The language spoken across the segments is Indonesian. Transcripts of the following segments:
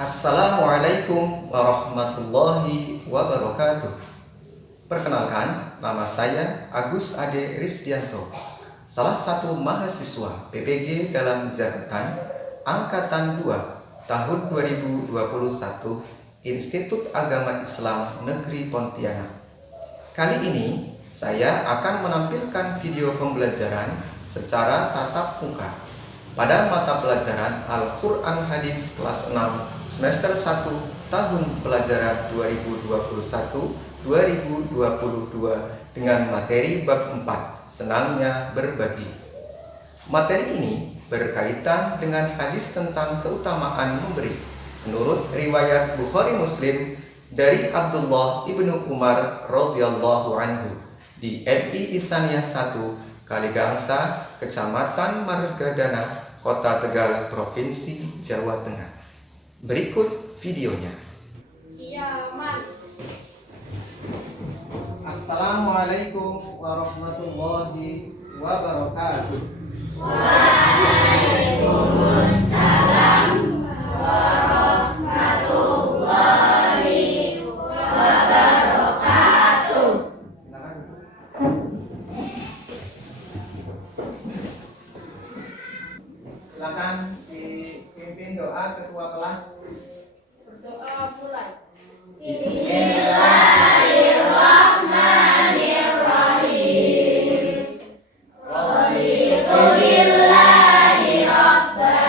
Assalamualaikum warahmatullahi wabarakatuh. Perkenalkan, nama saya Agus Ade Risdianto, salah satu mahasiswa PPG dalam jabatan Angkatan 2 tahun 2021 Institut Agama Islam Negeri Pontianak. Kali ini saya akan menampilkan video pembelajaran secara tatap muka pada mata pelajaran Al-Quran Hadis kelas 6 semester 1 tahun pelajaran 2021-2022 dengan materi bab 4, senangnya berbagi. Materi ini berkaitan dengan hadis tentang keutamaan memberi menurut riwayat Bukhari Muslim dari Abdullah ibnu Umar radhiyallahu anhu di MI Ihsaniyah 1 Kaligangsa, Kecamatan Margadana, Kota Tegal, Provinsi Jawa Tengah. Berikut videonya. Iya, Mas. Assalamualaikum warahmatullahi wabarakatuh. Waalaikumsalam warahmatullahi wabarakatuh. Silakan dipimpin doa ketua kelas. Berdoa mulai. Bismillahirrahmanirrahim. Raditu billahi rabba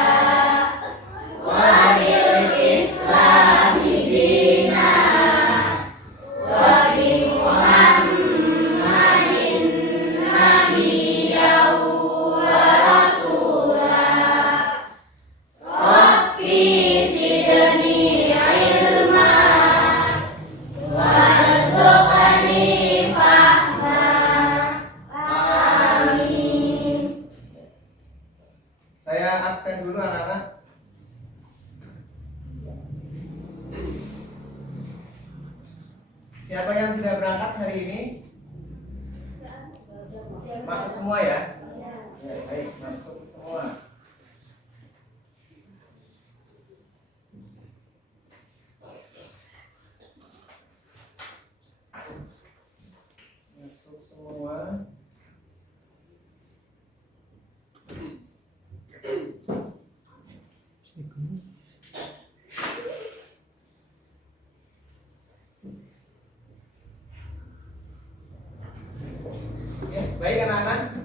wa bil islami dina wa bi Muhammadin nabiyyan wa rasulah. Rabbi zidni ilma warzuqni fahma. Amin. Saya absen dulu anak-anak. Siapa yang sudah berangkat hari ini? Masuk semua ya? Ya, baik, masuk semua. Masuk semua. Ya, baik anak-anak.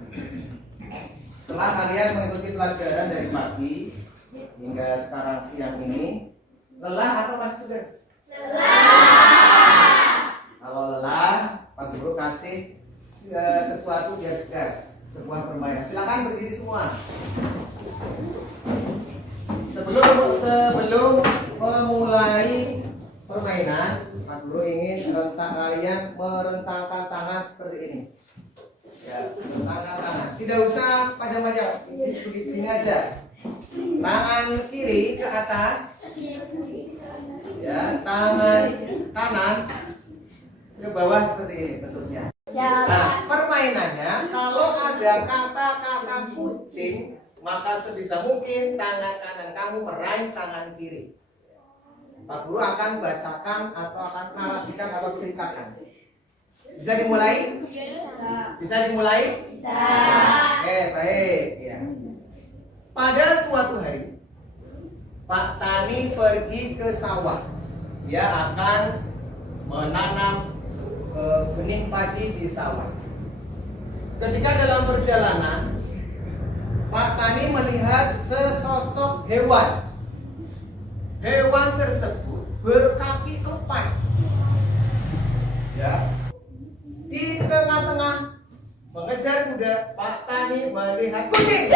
Setelah kalian mengikuti pelajaran dari pagi hingga sekarang siang ini, lelah atau masih segar? Kalau lelah, Pak Guru kasih sesuatu biar segar, sebuah permainan. Silakan berdiri semua. Sebelum memulai permainan, Pak Guru ingin kalian merentangkan tangan seperti ini. Ya, rentangkan tangan. Tidak usah panjang-panjang, begini aja. Tangan kiri ke atas, ya, tangan kanan ke bawah seperti ini bentuknya. Nah, permainannya kalau ada kata-kata kucing, maka sebisa mungkin tangan kanan kamu meraih tangan kiri. Pak Guru akan bacakan atau akan narasikan atau ceritakan. Bisa dimulai? Bisa dimulai? Bisa. Oke, baik ya. Pada suatu hari, Pak Tani pergi ke sawah. Dia akan menanam benih padi di sawah. Ketika dalam perjalanan, Pak Tani melihat sesosok hewan. Hewan tersebut berkaki 4. Ya. Di tengah-tengah mengejar kuda, Pak Tani melihat kucing.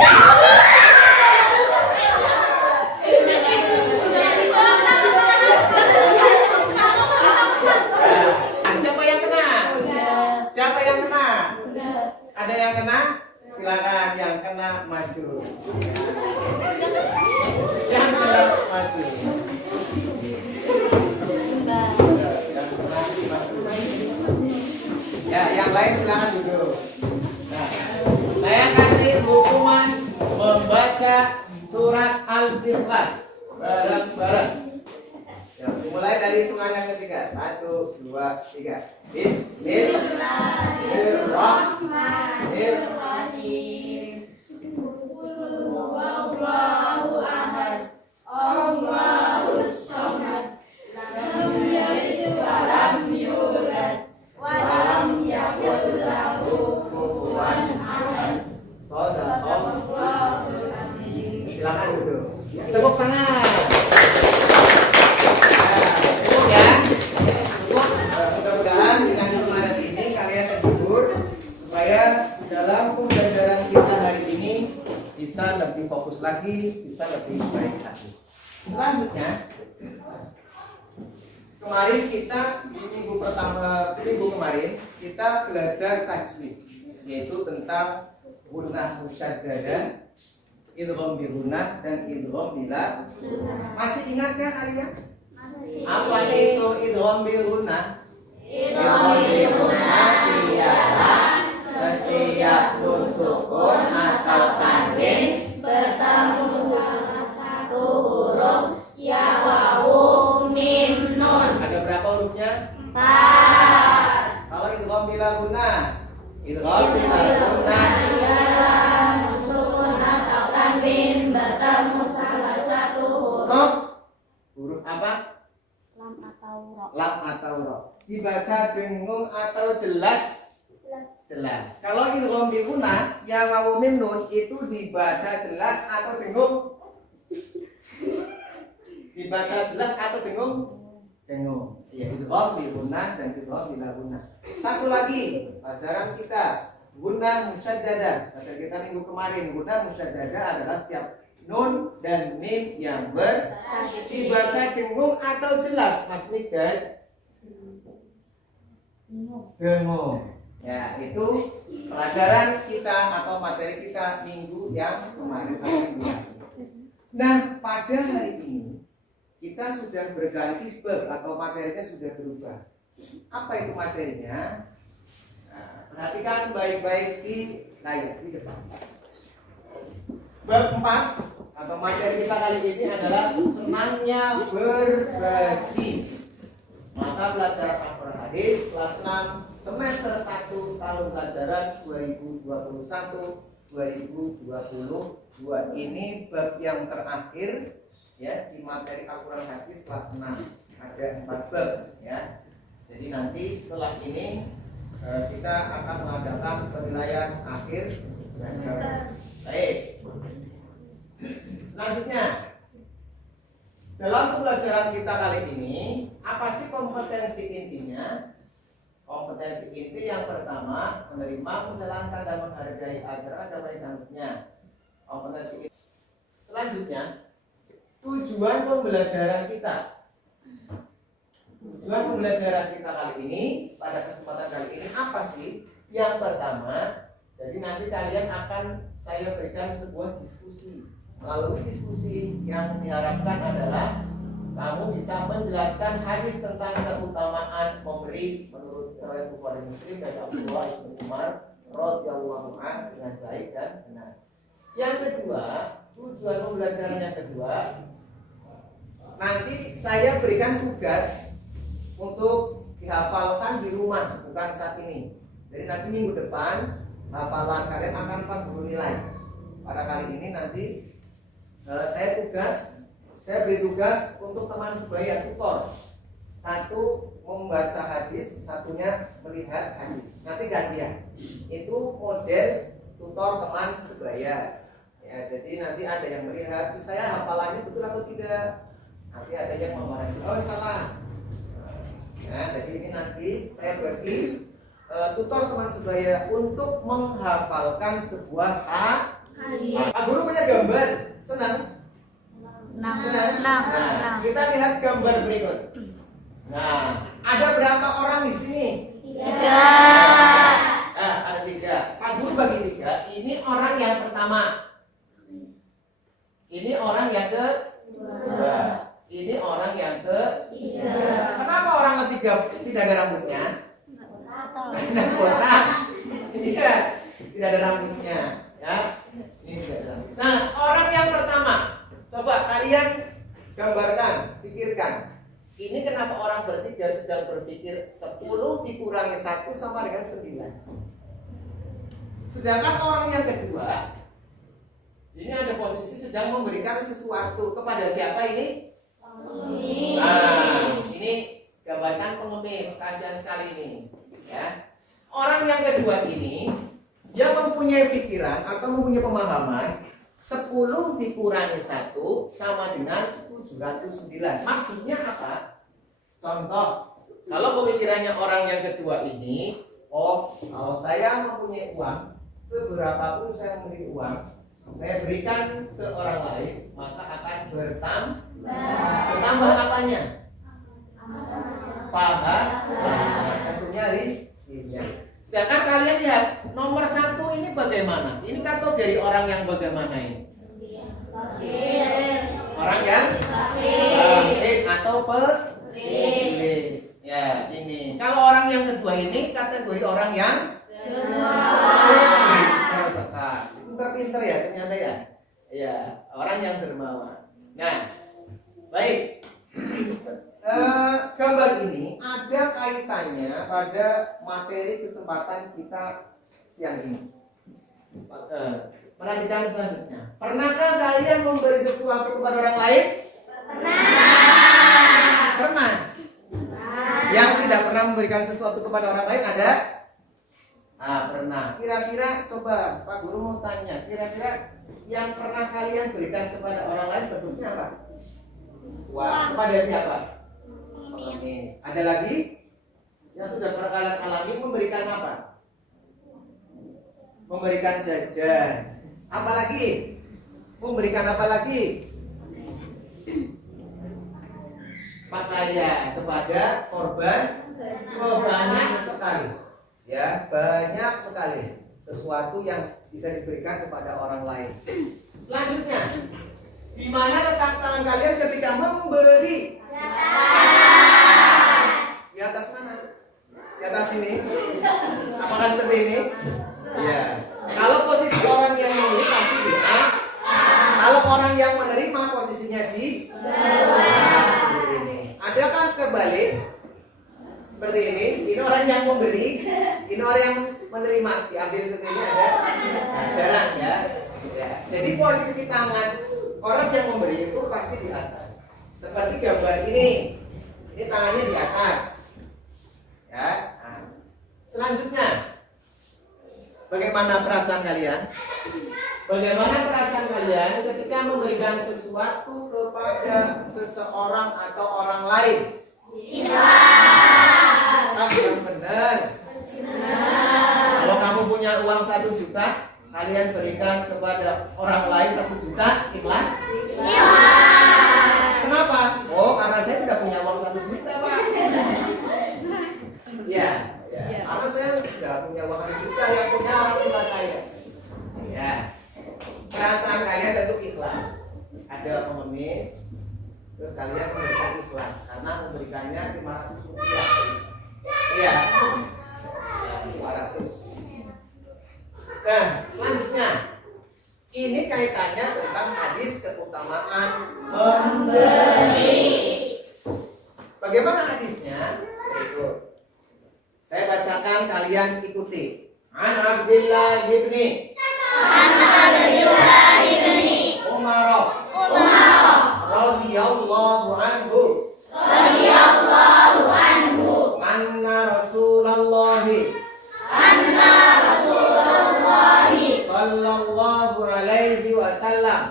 Siapa yang kena? Siapa yang kena? Ada yang kena? Silakan yang kena maju. Yang kena maju. Ya, yang lain silakan duduk. Nah, saya kasih hukuman membaca surat Al-Ikhlas bareng-bareng. 1, 2, 3. Bismillahirrahmanirrahim. Allahu ahad. Allahus samad. Lam yalid wa lam yulad wa lam yakul lahu kufuwan ahad. Shadaqallahul azim. Silakan duduk. Tepuk tangan. Cukup ya. Cukup. Mudah-mudahan dengan kemarin ini kalian terhibur supaya dalam pembelajaran kita hari ini bisa lebih fokus lagi, bisa lebih baik lagi. Selanjutnya, kemarin kita minggu kemarin kita belajar tajwid, yaitu tentang gunnah musyaddadah, idgham bi gunnah dan idgham bila. Masih ingat kan kalian? Apa itu idgham bi gunnah? Idgham bi gunnah ialah setiap nun sukun atau tanwin Bertemu salah satu huruf ya wawu mim nun. ada berapa hurufnya? 4. Kalau idgham bila gunnah, idgham bila gunnah Ialah sukun atau tanwin bertemu salah satu huruf. stop. Huruf apa? Lam atau ro. Lam atau ro. Dibaca dengung atau jelas? Jelas. Kalau idgham bi gunnah ya wawu mim nun itu dibaca jelas atau dengung? Dibaca jelas atau dengung? Dengung. Ya, idgham bi gunnah dan idgham bila gunnah. Satu lagi pelajaran kita gunnah musyaddadah. Pelajaran kita minggu kemarin gunnah musyaddadah adalah setiap nun dan mim yang dibaca dengung atau jelas. Mas Miguel? Dengung. Ya, itu pelajaran kita atau materi kita minggu yang kemarin. Nah, pada hari ini kita sudah berganti bab atau materinya sudah berubah. Apa itu materinya? Nah, perhatikan baik-baik di layar di depan. Bab 4 atau materi kita kali ini adalah senangnya berbagi. Mata pelajaran Al-Quran Hadis kelas 6 semester 1 tahun pelajaran 2021-2022. Ini bab yang terakhir ya di materi Al-Quran Hadis kelas 6. Ada 4 bab ya. Jadi nanti setelah ini kita akan mengadakan penilaian akhir semester. Baik. Selanjutnya, dalam pembelajaran kita kali ini, apa sih kompetensi intinya? Kompetensi inti yang pertama, menerima, menjalankan, dan menghargai ajaran agama Islamnya. Kompetensi inti. Selanjutnya, tujuan pembelajaran kita. Tujuan pembelajaran kita kali ini, pada kesempatan kali ini apa sih? Yang pertama, jadi nanti kalian akan saya berikan sebuah diskusi. Melalui diskusi yang diharapkan adalah kamu bisa menjelaskan hadis tentang keutamaan memberi menurut riwayat Bukhari Muslim dan Abdullah bin Umar radhiyallahu anhu dengan baik dan benar. Yang kedua, tujuan pembelajaran yang kedua, nanti saya berikan tugas untuk dihafalkan di rumah, bukan saat ini. Jadi nanti minggu depan hafalan kalian akan 40 nilai. Pada kali ini nanti saya beri tugas untuk teman sebaya tutor. Satu membaca hadis, satunya melihat hadis. Nanti gantian. Itu model tutor teman sebaya. Ya, jadi nanti ada yang melihat, saya hafalannya betul atau tidak. Nanti ada yang memarahi, oh salah. Ya, jadi ini nanti saya bagi tutor teman sebaya untuk menghafalkan sebuah hadis. Pak Guru punya gambar, senang? Nah, kita lihat gambar berikut. Nah, ada berapa orang di sini? 3. Ada 3. Pak Guru bagi 3. Ini orang yang pertama. Ini orang yang kedua. Ini orang yang ketiga. Kenapa orang ketiga tidak ada rambutnya? Tidak botak. Iya, tidak ada rambutnya. Ya, ini tidak ada rambut. Nah, orang yang pertama, coba kalian gambarkan, pikirkan. Ini kenapa orang bertiga sedang berpikir 10 dikurangi 1 sama dengan 9. Sedangkan orang yang kedua ini ada posisi sedang memberikan sesuatu kepada siapa ini? Nah, ini gambarkan pengemis, kasihan sekali ini. Ya. Orang yang kedua ini dia mempunyai pikiran atau mempunyai pemahaman 10 dikurangi 1 sama dengan 709. Maksudnya apa? Contoh, kalau pemikirannya orang yang kedua ini, oh, kalau saya mempunyai uang, seberapapun saya memiliki uang, saya berikan ke orang lain, maka akan bertambah apanya? Pahala, tentunya rizkinya. Sedangkan kalian lihat, nomor 1 ini bagaimana? Ini kategori orang yang bagaimana ini? Orang yang baik atau pelit. Ya, ini. Kalau orang yang kedua ini kategori orang yang pintar sekali. Pintar ya ternyata ya. Ya, orang yang dermawan. Nah, baik. Gambar ini ada kaitannya pada materi kesempatan kita siang ini. Perhatikan selanjutnya. Pernahkah kalian memberi sesuatu kepada orang lain? Pernah. Yang tidak pernah memberikan sesuatu kepada orang lain ada? Pernah. Kira-kira coba Pak Guru mau tanya, kira-kira yang pernah kalian berikan kepada orang lain bentuknya apa? Wah, kepada siapa? Pengemis. Ada lagi? Yang sudah pernah kalian alami memberikan apa? Memberikan jajan. Apa lagi? Memberikan apa lagi? Pakaian kepada korban. Oh, banyak sekali. Ya, banyak sekali sesuatu yang bisa diberikan kepada orang lain. Selanjutnya, di mana letak tangan kalian ketika memberi? Di atas mana? Di atas sini. Apakah seperti ini? Ya. Kalau posisi orang yang memberi pasti di A. Kalau orang yang menerima posisinya di seperti ini. Adakah kebalik? Seperti ini. Ini orang yang memberi, ini orang yang menerima. Diambil seperti ini ada? Jarang ya. Ya. Jadi posisi tangan orang yang memberi itu pasti di atas. Seperti gambar ini. Ini tangannya di atas. Ya. Nah. Selanjutnya, bagaimana perasaan kalian? Bagaimana perasaan kalian ketika memberikan sesuatu kepada seseorang atau orang lain? Yang benar. Kalau kamu punya uang 1 juta, kalian berikan kepada orang lain 1 juta, ikhlas? Kenapa? Oh, karena saya tidak punya uang 1 juta, Pak. Ya. Karena saya tidak punya uang 1 juta, yang punya orang tua saya. Ya. Perasaan kalian tentu ikhlas. Ada pengemis, terus kalian memberikan ikhlas karena memberikannya 500 rupiah. Iya. 500. Nah, selanjutnya ini kaitannya tentang hadis keutamaan memberi. Bagaimana hadisnya? Berikut. Saya bacakan, kalian ikuti. An Abdillah ibni Umar radhiyallahu anhu anna Rasulullah sallallahu alaihi wasallam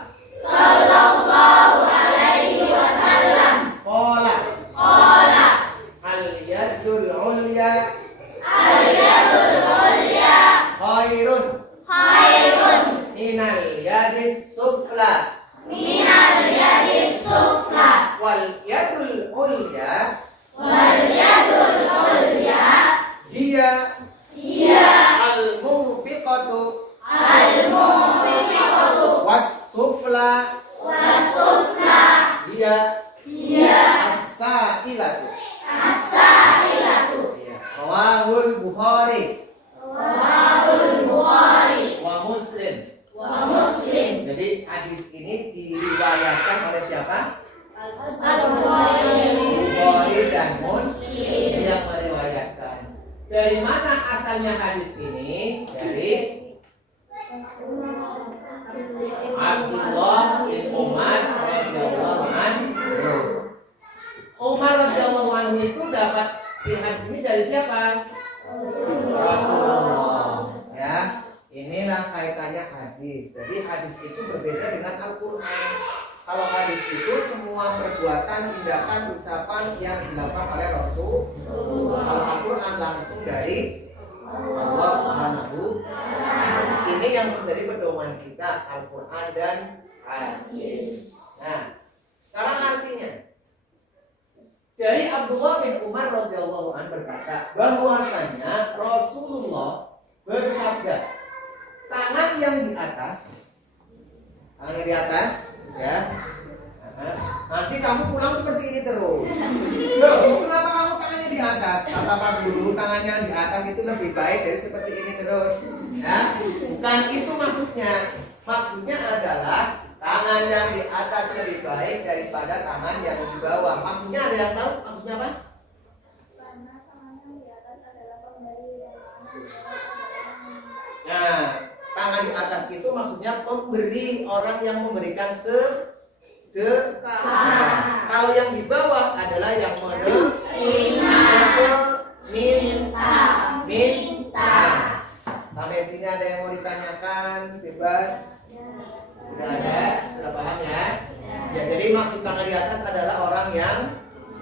qala al yadul ulya khairun minal yadis sufla wal yadul ulya hiya al munfiqatu was sufla hiya as-sa'ilatu. Rawahul Bukhari wa Muslim. Jadi hadis ini diriwayatkan oleh siapa? Bukhari asalnya hadis ini dari Abdullah bin Umar radhiyallahu anhu. Umar radhiyallahu anhu itu dapat hadis ini dari siapa? Rasulullah. Ya, inilah kaitannya hadis. Jadi hadis itu berbeda dengan Al-Qur'an. Kalau hadis itu semua perbuatan, tindakan, ucapan yang dilakukan oleh Rasul. Kalau Al-Quran langsung dari Allah Subhanahu. Ini yang menjadi pedoman kita, Al-Quran dan hadis. Nah, sekarang artinya dari Abdullah bin Umar radhiyallahu anhu berkata bahwasanya Rasulullah bersabda, tangan yang di atas, ya. Nanti kamu pulang seperti ini terus. Loh, kenapa kamu tangannya di atas? Kata Pak Guru, tangannya di atas itu lebih baik dari seperti ini terus. Ya, bukan itu maksudnya. Maksudnya adalah tangan yang di atas lebih baik daripada tangan yang di bawah. Maksudnya ada yang tahu maksudnya apa? Karena tangan yang di atas adalah pemberi dan Nah, tangan di atas itu maksudnya pemberi, orang yang memberikan sedekah. Kalau yang di bawah adalah yang minta. Sampai sini ada yang mau ditanyakan? Bebas. Sudah ada? Sudah paham ya? Ya, jadi maksud tangan di atas adalah orang yang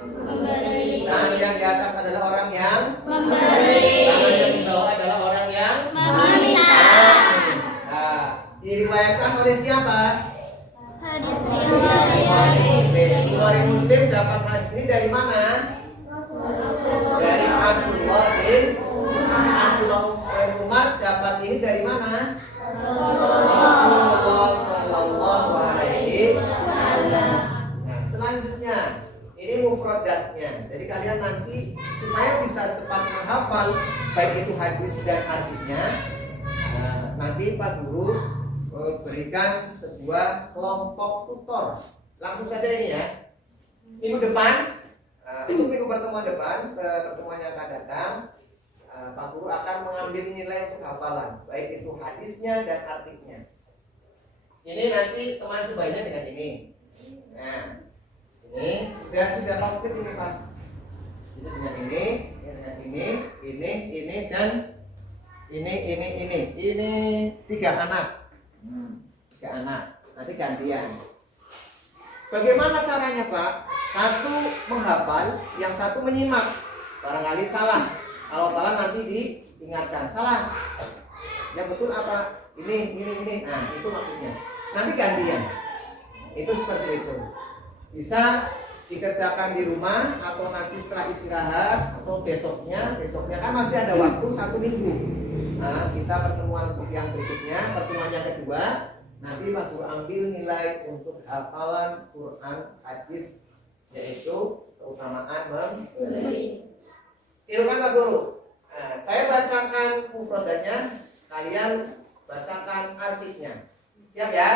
memberi. Tangan yang di atas adalah orang yang Memberi. Tangan yang di bawah adalah orang yang Meminta. Nah, diriwayatkan oleh siapa? Hadis Bukhari Muslim dapat hadis ini dari mana? Dari Abdullah bin Umar. Dapat ini dari mana? Rasulullah sallallahu alaihi wasallam. Nah, selanjutnya ini mufradatnya. Jadi kalian nanti supaya bisa cepat menghafal baik itu hadis dan artinya, nanti Pak Guru berikan sebuah kelompok tutor. Langsung saja ini ya. Minggu depan, untuk minggu pertemuan depan, pertemuan yang akan datang, Pak Guru akan mengambil nilai untuk hafalan, baik itu hadisnya dan artinya. Ini nanti teman sebaiknya dengan ini. Nah, ini sudah komplit ini Pak. Ini dengan ini dan ini 3 anak. 3 anak. Nanti gantian. Bagaimana caranya Pak? Satu menghafal, yang satu menyimak. Barangkali salah. Kalau salah nanti diingatkan. Salah. Yang betul apa? Ini. Nah, itu maksudnya. Nanti gantian. Itu seperti itu. Bisa dikerjakan di rumah atau nanti setelah istirahat atau besoknya kan masih ada waktu 1 minggu. Nah, kita pertemuan yang berikutnya, pertemuan yang kedua, nanti Pak Guru ambil nilai untuk hafalan Quran hadis, yaitu keutamaan memberi. Tirukan Pak Guru. Nah, saya bacakan mufradatnya, kalian bacakan artinya. Siap ya?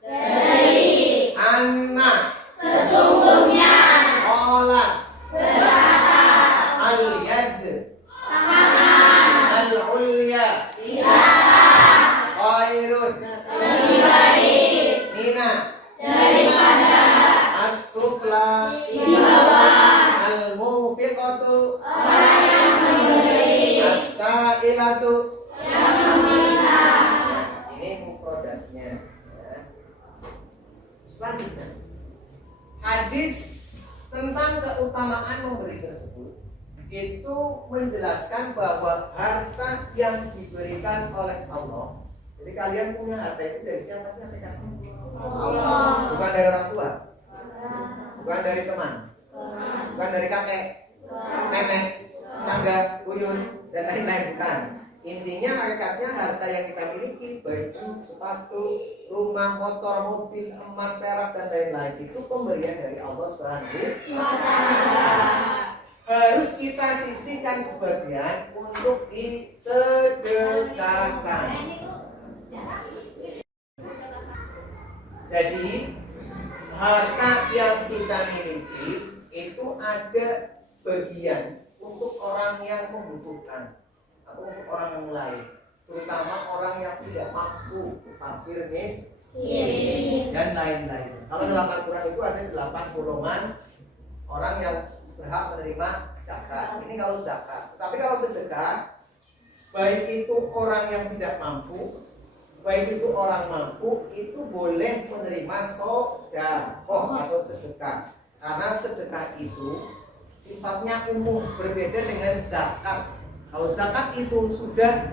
dari Anna sesungguhnya Ola berkata Al-Yad tangan Al-Ulya di atas Khairun lebih baik Mina daripada As-Sufla di bawah Al-Mufiqatu orang yang memberi As-Sa'ilatu. yang meminta. Ini mufradatnya ya. Selanjutnya hadis tentang keutamaan memberi tersebut itu menjelaskan bahwa harta yang diberikan oleh Allah. Jadi kalian punya harta itu dari siapa sih hakikatnya? Allah. Bukan dari orang tua, bukan dari teman, bukan dari kakek, nenek, sangga, buyut, dan lain-lain, bukan. Intinya hakikatnya harta yang kita miliki, baju, sepatu, rumah, motor, mobil, emas, perak, dan lain-lain itu pemberian dari Allah Subhanahu wa Ta'ala. Harus kita sisihkan sebagian untuk disedekahkan. Jadi harta yang kita miliki itu ada bagian untuk orang yang membutuhkan atau untuk orang yang lain, terutama orang yang tidak mampu, fakir, miskin, dan lain-lain. Kalau 8 Quran itu ada 8 golongan orang yang berhak menerima zakat. Ini kalau zakat. Tapi kalau sedekah, baik itu orang yang tidak mampu, baik itu orang mampu, itu boleh menerima sedekah atau sedekah. Karena sedekah itu sifatnya umum, berbeda dengan zakat. Kalau zakat itu sudah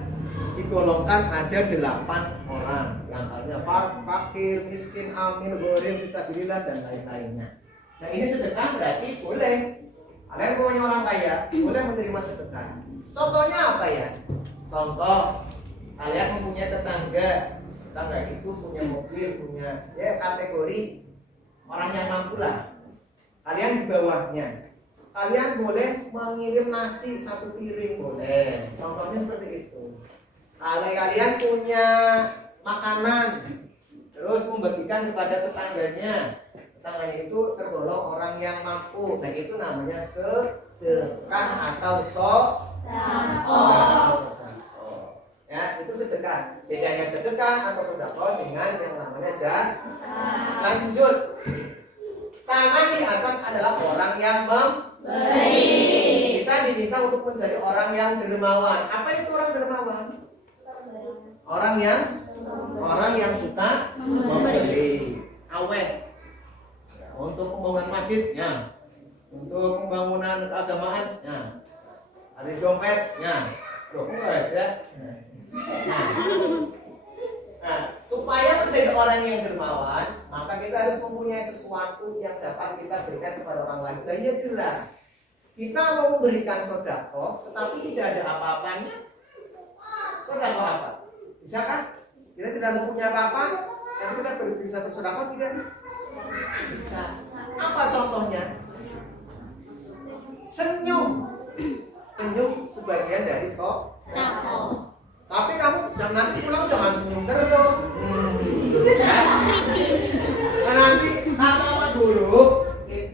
digolongkan ada 8 orang, yang artinya fakir, miskin, amin, gharim, fisabilillah, dan lain-lainnya. Nah ini sedekah berarti boleh. Kalian punya orang kaya, boleh menerima sedekah. Contohnya apa ya? Contoh, kalian mempunyai tetangga itu punya mobil, punya ya kategori orang yang mampu lah. Kalian di bawahnya, kalian boleh mengirim nasi 1 piring, boleh. Contohnya seperti itu. Kalau kalian punya makanan, terus membagikan kepada tetangganya itu tergolong orang yang mampu. Nah itu namanya sedekah atau sedekah. Ya, itu sedekah. Bedanya sedekah atau sedekah dengan yang namanya zakat. Lanjut. Tangan di atas adalah orang yang memberi. Kita diminta untuk menjadi orang yang dermawan. Apa itu orang dermawan? Orang yang suka memberi. Awet. Untuk pembangunan masjidnya, untuk pembangunan keagamaannya, ada dompetnya, ada. Nah, supaya menjadi orang yang dermawan, maka kita harus mempunyai sesuatu yang dapat kita berikan kepada orang lain. Dan ya jelas, kita mau memberikan sedekah, tetapi tidak ada apa-apanya. Sedekah apa? Bisa kan? Kita tidak mempunyai apa-apa, tapi kita bisa bersedekah tidak? Bisa. Apa contohnya? Senyum. Senyum sebagian dari sedekah. Tapi kamu nanti pulang jangan senyum terus. Nah, nanti kata guru,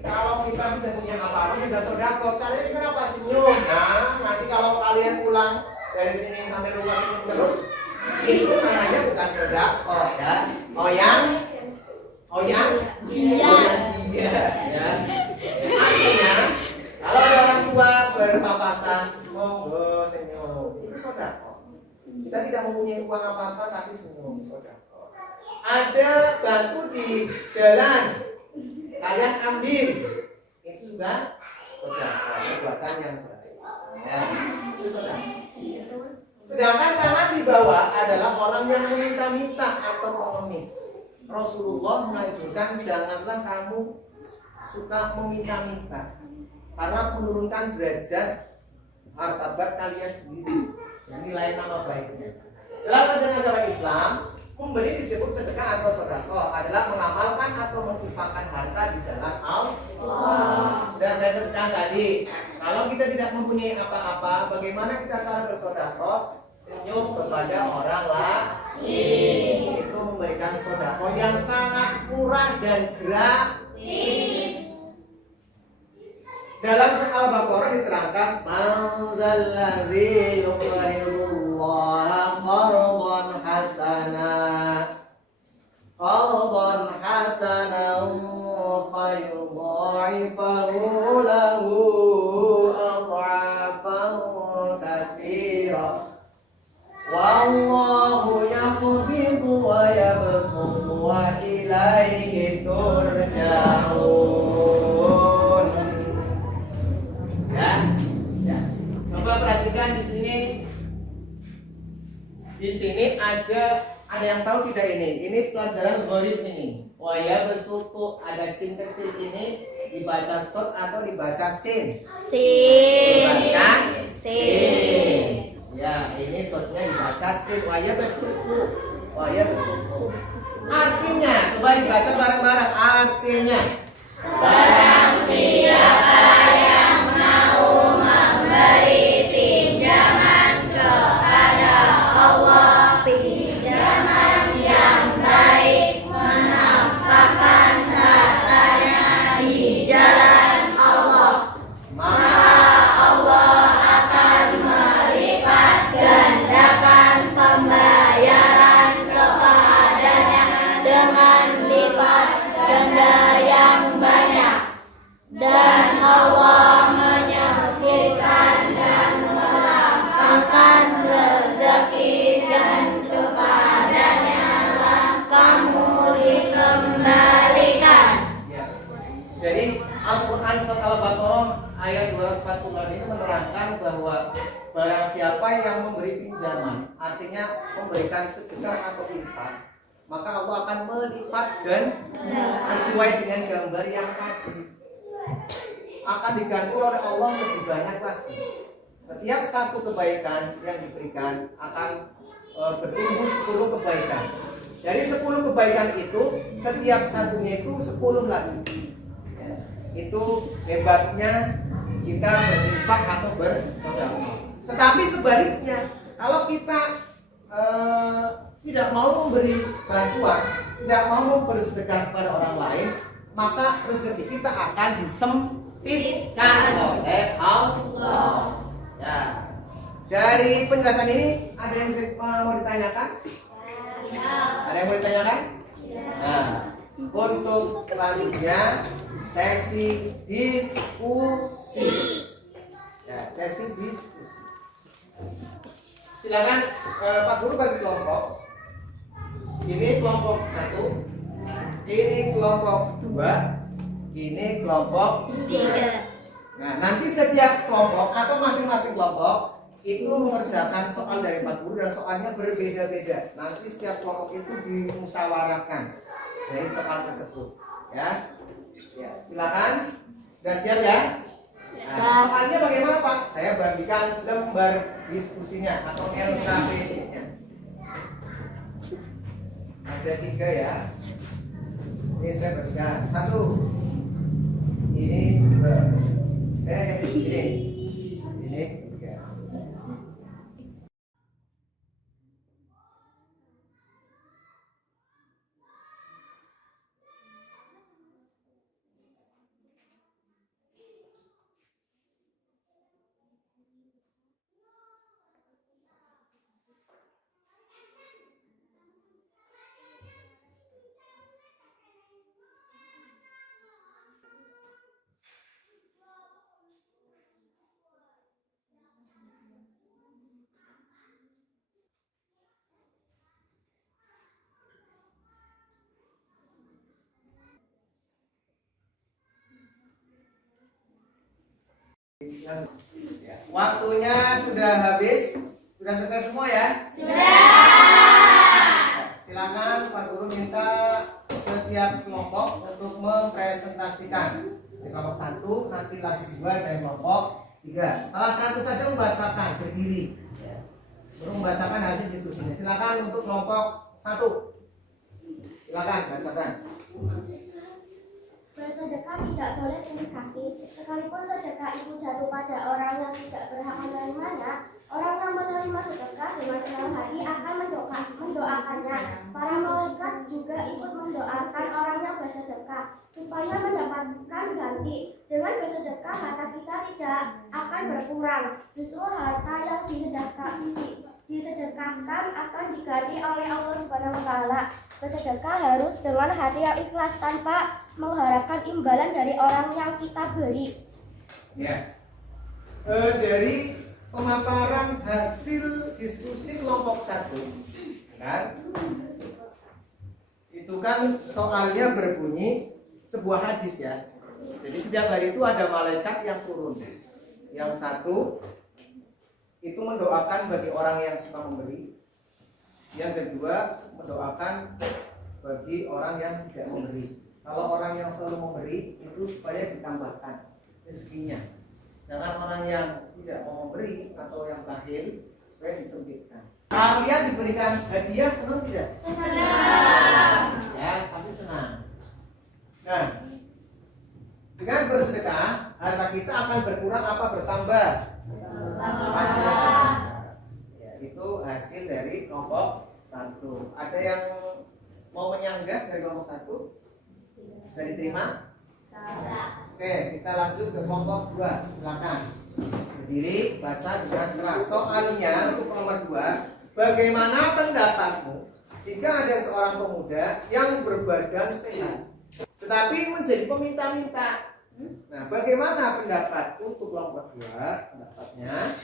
kalau kita tidak punya apa-apa, tidak sedekah, caranya kenapa senyum? Nah, nanti kalau kalian pulang dari sini sampai rumah senyum terus, itu namanya bukan sedekah ya. Iya. Ya. Artinya, kalau ada orang tua berpapasan, monggo senyum, itu sedekah. Kita tidak mempunyai uang apa-apa tapi senyum, sedekah. Ada batu di jalan, kalian ambil, itu juga sedekah, perbuatan yang baik. Ya, itu sedekah. Sedangkan tangan di bawah adalah orang yang meminta-minta atau mengemis. Rasulullah mengajarkan janganlah kamu suka meminta-minta, karena menurunkan derajat martabat kalian sendiri. Nilai nama baiknya. Dalam ajaran agama Islam, memberi disebut sedekah atau sedekah adalah mengamalkan atau menginfakkan harta di jalan Allah. Sudah saya sebutkan tadi, kalau kita tidak mempunyai apa-apa, bagaimana kita cara bersedekah? Senyum kepada orang lain. Itu memberikan sedekah yang sangat murah dan gratis. Dalam surah Al-Baqarah diterangkan, "Madzalladzi yuqridullaha qardan hasanan fayudha'ifahu lahu adha'afan katsira. Wallahu yaqbidu wa yabsutu wa ilaihi turja'un." Ya. Coba perhatikan di sini. Di sini ada yang tahu tidak ini? Ini pelajaran gharib ini. Waya bersuku, ada sin kecil ini dibaca sod atau dibaca sin? Dibaca sin. Ya, ini sodnya dibaca sin. Waya bersuku. Artinya, coba dibaca bareng-bareng. Artinya, barang siapa yang mau memberi pinjaman kepada Allah, pinjaman yang baik, menafkahkan hartanya di jalan Allah, maka Allah Al-Quran Surat Al-Baqarah ayat 240 ini menerangkan bahwa barang siapa yang memberi pinjaman, artinya memberikan sedekah atau infak, maka Allah akan melipat dan sesuai dengan gambar yang tadi akan diganti oleh Allah lebih banyak lagi. Setiap satu kebaikan yang diberikan akan bertumbuh 10 kebaikan. Dari 10 kebaikan itu, setiap satunya itu 10 lagi. Ya, itu hebatnya kita berinfak atau bersedekah. Tetapi sebaliknya, kalau kita tidak mau memberi bantuan, tidak mau bersedekah kepada orang lain, maka rezeki kita akan disempitkan oleh Allah. Ya. Dari penjelasan ini ada yang mau ditanyakan? Ada yang mau ditanyakan? Nah, untuk selanjutnya sesi diskusi. Ya, sesi diskusi. Silakan Pak Guru bagi kelompok. Ini kelompok 1, ini kelompok 2, ini kelompok 3. Nah, nanti setiap kelompok atau masing-masing kelompok itu mengerjakan soal dari Pak Guru dan soalnya berbeda-beda. Nanti setiap kelompok itu dimusyawarahkan dari soal tersebut. Ya, ya silakan. Sudah siap ya? Nah, soalnya bagaimana Pak? Saya bagikan lembar diskusinya atau LKP-nya. Ada 3 ya. Ini saya bagikan 1. Ini 2. Ini 3. Waktunya sudah habis. Sudah selesai semua ya? Sudah. Silakan Pak Guru minta setiap kelompok untuk mempresentasikan. Di kelompok 1 nanti lagi 2 dan kelompok 3. Salah satu saja membacakan berdiri. Guru membacakan hasil diskusinya. Silakan untuk kelompok 1. Silakan bacakan. Bersedekah tidak boleh pilih kasih, sekalipun sedekah itu jatuh pada orang yang tidak berhak menerimanya. Orang yang menerima sedekah dengan senang hati akan mendoakannya. Para malaikat juga ikut mendoakan orang yang bersedekah supaya mendapatkan ganti. Dengan bersedekah harta kita tidak akan berkurang. Justru harta yang disedekahkan akan diganti oleh Allah Subhanahu wa taala. Bersedekah harus dengan hati yang ikhlas tanpa mengharapkan imbalan dari orang yang kita beri. Ya. Dari pemaparan hasil diskusi kelompok 1, kan? Itu kan soalnya berbunyi sebuah hadis ya. Jadi setiap hari itu ada malaikat yang turun. Yang satu itu mendoakan bagi orang yang suka memberi. Yang kedua mendoakan bagi orang yang tidak memberi. Kalau orang yang selalu memberi itu supaya ditambahkan rezekinya. Sedangkan orang yang tidak mau memberi atau yang bakhil supaya disempitkan. Kalian diberikan hadiah senang tidak? Senang. Ya, pasti senang. Nah, dengan bersedekah harta kita akan berkurang apa bertambah? Pasti bertambah. Ya, itu hasil dari kelompok 1. Ada yang mau menyanggah dari kelompok 1? Bisa diterima? Oke, kita lanjut ke kelompok 2. Silakan berdiri, baca dengan keras. Soalnya untuk nomor 2, bagaimana pendapatmu jika ada seorang pemuda yang berbadan sehat tetapi menjadi peminta-minta? Nah, bagaimana pendapat untuk kelompok 2? Pendapatnya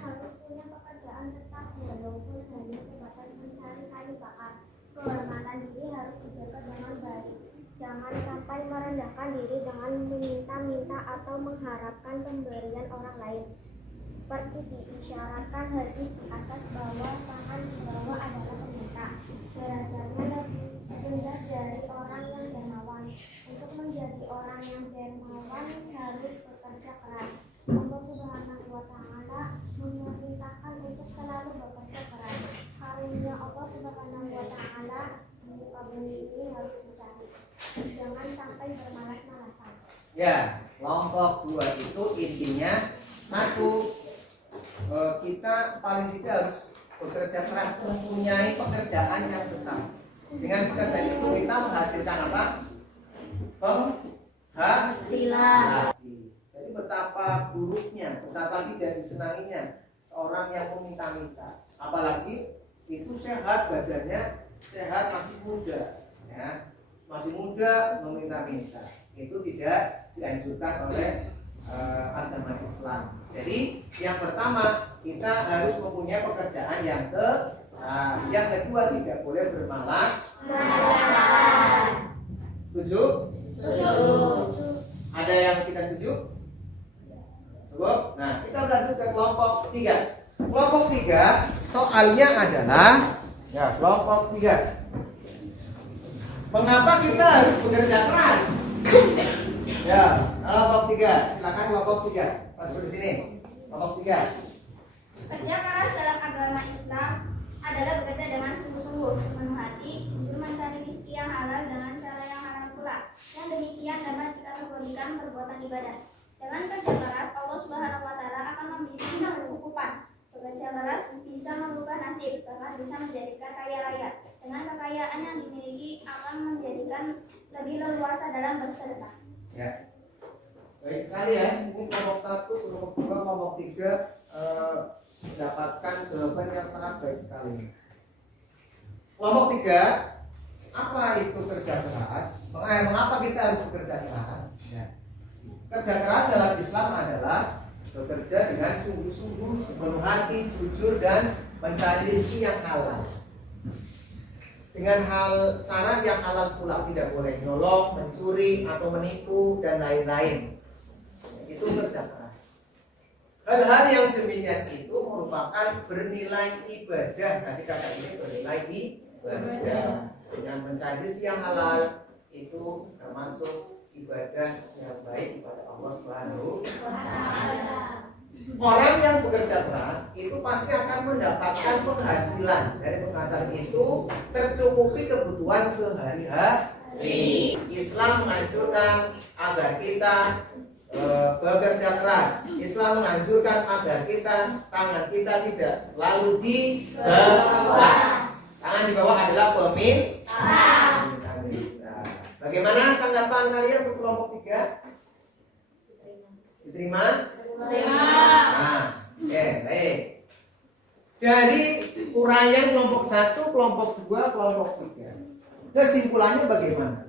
Harus punya pekerjaan tetap, walaupun hanya sebatas mencari kayu bakar. Kehormatan diri harus dijaga dengan baik. Jangan sampai merendahkan diri dengan meminta-minta atau mengharapkan pemberian orang lain. Seperti diisyaratkan hadis di atas bahwa tangan di bawah adalah peminta. Derajatnya lebih rendah dari orang yang dermawan. Untuk menjadi orang yang dermawan harus bekerja keras. Allah Subhanahu wa Ta'ala memerintahkan untuk selalu bekerja keras. Karunia Allah Subhanahu wa Ta'ala di muka bumi ini harus dicari. Jangan sampai bermalas-malasan. Ya, kelompok 2 itu intinya satu, kita paling tidak harus bekerja keras, mempunyai pekerjaan yang tetap. Dengan pekerjaan itu kita menghasilkan apa? Penghasilan. Jadi betapa buruknya, betapa tidak disenanginya seorang yang meminta-minta. Apalagi itu sehat badannya, sehat masih muda, ya, masih muda meminta-minta. Itu tidak dianjurkan oleh agama Islam. Jadi yang pertama kita harus mempunyai pekerjaan yang tetap. Yang kedua tidak boleh bermalas-malasan. Setuju? Setuju. Ada yang tidak setuju? Cukup? Nah, kita lanjut ke kelompok 3. Kelompok 3 soalnya adalah kelompok 3. Mengapa kita harus bekerja keras? Ya, kelompok 3. Silakan kelompok 3. Masuk di sini. Kelompok 3. Kerja keras dalam agama Islam adalah bekerja dengan sungguh-sungguh, sepenuh hati, jujur mencari rezeki yang halal dengan cara yang halal pula. Yang demikian dapat kita memperolehkan perbuatan ibadah. Dengan kerja keras, Allah Subhanahu wa Ta'ala akan memberikan kecukupan. Bekerja keras bisa mengubah nasib, bahkan bisa menjadikan kaya raya. Dengan kekayaan yang dimiliki akan menjadikan lebih leluasa dalam bersedekah. Ya. Baik sekali ya. Ini kelompok 1, kelompok 2, kelompok 3 mendapatkan jawaban yang sangat baik sekali. Kelompok 3, apa itu kerja keras? Mengapa kita harus bekerja keras? Ya. Kerja keras dalam Islam adalah bekerja dengan sungguh-sungguh, sepenuh hati, jujur dan mencari rezeki yang halal. Dengan cara yang halal pula, tidak boleh nyolong, mencuri atau menipu dan lain-lain. Itu kerja keras. Hal-hal yang demikian itu merupakan bernilai ibadah. Tadi kata ini bernilai ibadah. Dengan mencari rezeki yang halal itu termasuk ibadah yang baik kepada Allah Subhanahu wa Ta'ala. Orang yang bekerja keras itu pasti akan mendapatkan penghasilan. Dari penghasilan itu tercukupi kebutuhan sehari-hari. Islam menganjurkan agar kita bekerja keras. Islam menganjurkan agar tangan kita tidak selalu di bawah. Tangan di bawah adalah peminta. Bagaimana tanggapan kalian untuk kelompok 3? Diterima? Nah, oke, baik. Dari uraian kelompok 1, kelompok 2, kelompok 3. Kesimpulannya bagaimana?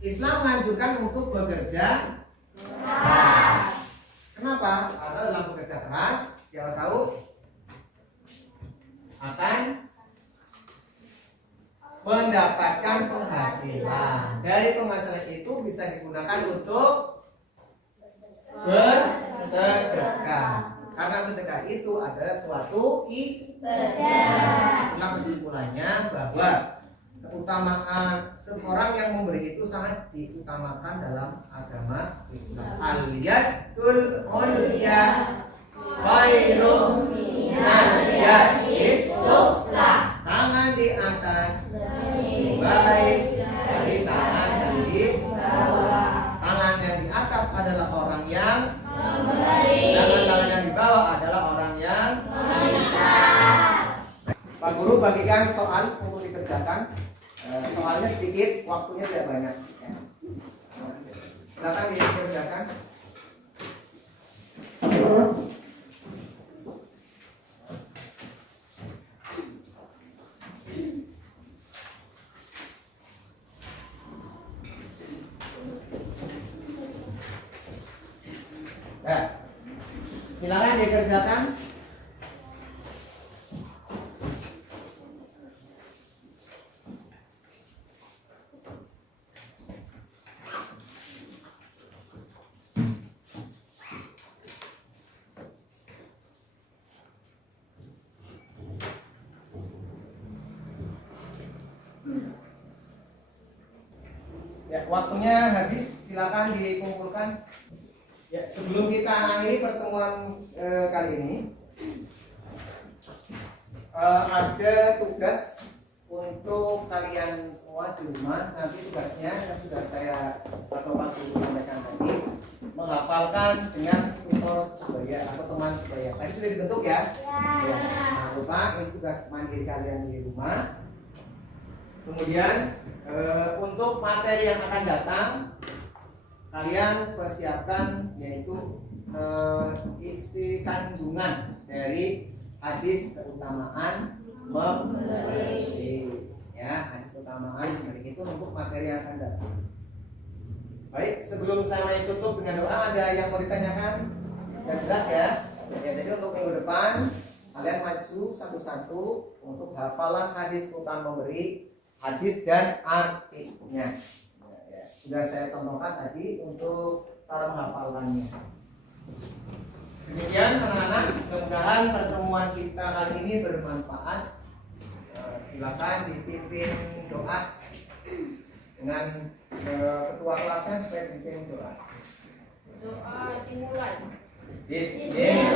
Islam menganjurkan untuk bekerja keras. Kenapa? Karena dalam bekerja keras, siapa tahu akan mendapatkan penghasilan. Dari penghasilan itu bisa digunakan untuk bersedekah. Karena sedekah itu adalah suatu ibadah. Nah, kesimpulannya bahwa keutamaan seorang yang memberi itu sangat diutamakan dalam agama Islam. Al-yadul ulya khairun minal yadis sufla. Tangan di atas baik dari tangan di bawah. Tangan yang di atas adalah orang yang memberi, dan tangan yang di bawah adalah orang yang meminta. Pak Guru bagikan soal untuk dikerjakan. Soalnya sedikit, waktunya tidak banyak. Silakan dikerjakan. Silakan dikerjakan. waktunya habis, silakan dikumpulkan. Ya, sebelum kita akhiri pertemuan kali ini, ada tugas untuk kalian semua di rumah. Nanti tugasnya yang sudah saya sampaikan tadi, menghafalkan dengan tutor sebaya atau teman sebaya. Tadi sudah dibentuk ya? Ya. Nah, lupa ini tugas mandiri kalian di rumah. Kemudian untuk materi yang akan datang, kalian persiapkan yaitu isi kandungan dari hadis keutamaan memberi. Ya, hadis keutamaan memberi itu untuk materi yang akan datang. Baik, sebelum saya tutup dengan doa, ada yang mau ditanyakan? Yang jelas ya. Ya, jadi untuk minggu depan kalian maju satu-satu untuk hafalan hadis keutamaan memberi, hadis dan artinya. Ya, sudah saya contohkan tadi untuk cara menghafalkannya. Demikian anak-anak, mudah-mudahan pertemuan kita kali ini bermanfaat. Silakan dipimpin doa dengan ketua kelasnya supaya dipimpin doa. Doa dimulai. Bismillah.